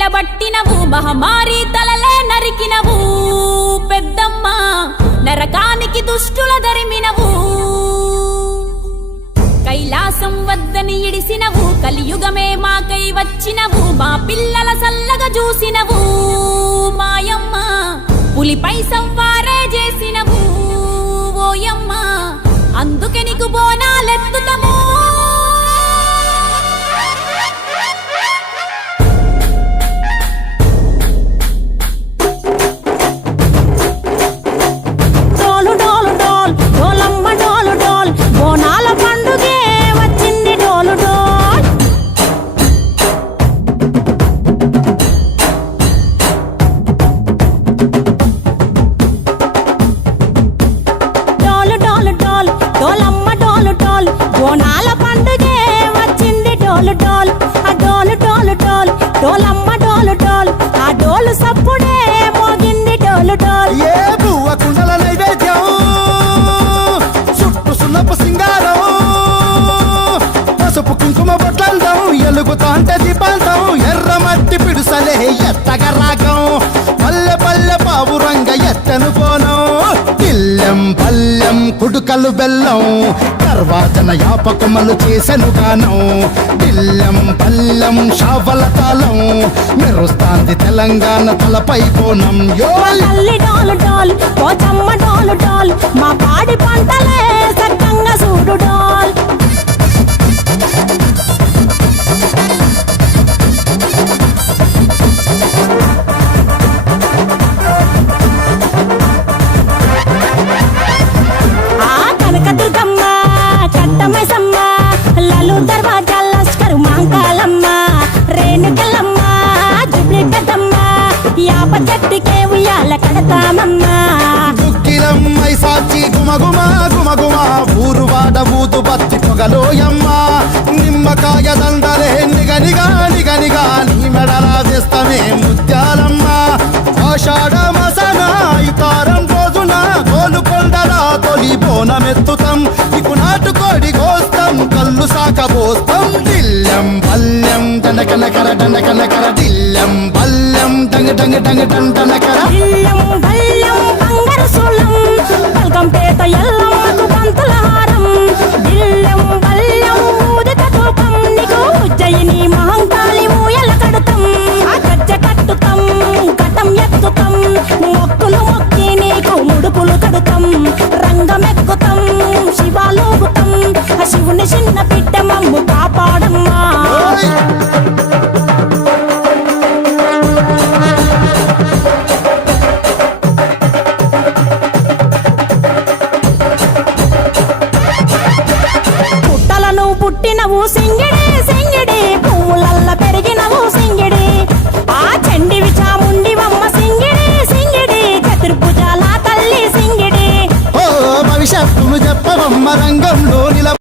నిలబట్టినవు మహమారి తలలే నరికినవు పెద్దమ్మ నరకానికి దుష్టుల దరిమినవు కైలాసం వద్దని ఇడిసినవు కలియుగమే మాకై వచ్చినవు మా పిల్లల సల్లగా చూసినవు మాయమ్మ పులిపై సవ్వారే చేసినవు ఓయమ్మ అందుకే నీకు బోనాలెత్తుతము బోనాల పండుగే వచ్చింది డోలు డోల్ ఆ డోలు డోలు డోల్ డోలమ్మ డోలు డోల్ ఆ డోలు సప్పుడే మోగింది డోలు డోల్ ఏ బువ్వ కుండల నైవేద్యం చుట్టు సున్నపు సింగారం పసుపు కుంకుమ బొట్లందం ఎలుగుతాంటే దీపాంతం ఎర్ర మట్టి పిడుసలే ఎత్తగ రాగం పల్లె పల్లె పావురంగ ఎత్తను పోనం పిల్లెం పల్లెం కుడుకలు బెల్లం తర్వాతన యాపకమలు చేసెను గానం పిల్లెం పల్లెం షావల తాళం మెరుస్తాంది తెలంగాణ తలపై కోణం తల్లి డోలు డోల్ పోచమ్మ డోలు డోల్ మా పాడి పంటలే సక్కంగా చూడు డోల్ చెట్టుకే ఉయ్యాల కడతామమ్మా దుక్కిలమ్మై సాచి గుమగుమ గుమగుమ ఊరు వాడ ఊదు బత్తి పొగలోయమ్మ నిమ్మకాయ దండలే నిగనిగా నిగనిగా నీ మెడలా వేస్తమే ముత్యాలమ్మ ఆషాఢ మసన ఇతారం రోజున గోలుకొండలా తొలి బోనమెత్తుతాం ఇకు నాటుకోడి కోస్తాం కళ్ళు సాకబోస్తాం దిల్లెం పల్లెం దండకనకర దండకనకర దిల్లెం పల్లెం డంగ డంగ డంగ డండనకర దిల్లెం పల్లెం బంగారు సూలం బల్కంపేట ఎల్లమ్మకు పంతుల హారం దిల్లెం పల్లెం ఊదిత తూపం నీకు ఉజ్జయిని మహంకాళి ఊయల కడుతాం ఆ గజ్జ కట్టుతాం కటం ఎత్తుతాం మొక్కులు మొక్కి నీకు ముడుపులు కడుతాం రంగమెక్కుతాం శివాలోగుతాం ఆ శివుని చిన్న బిడ్డ మమ్ము కాపాడమ్మా పుట్టలను పుట్టినవు సింగిడి సింగిడి పువ్వులల్ల పెరిగినవు సింగిడి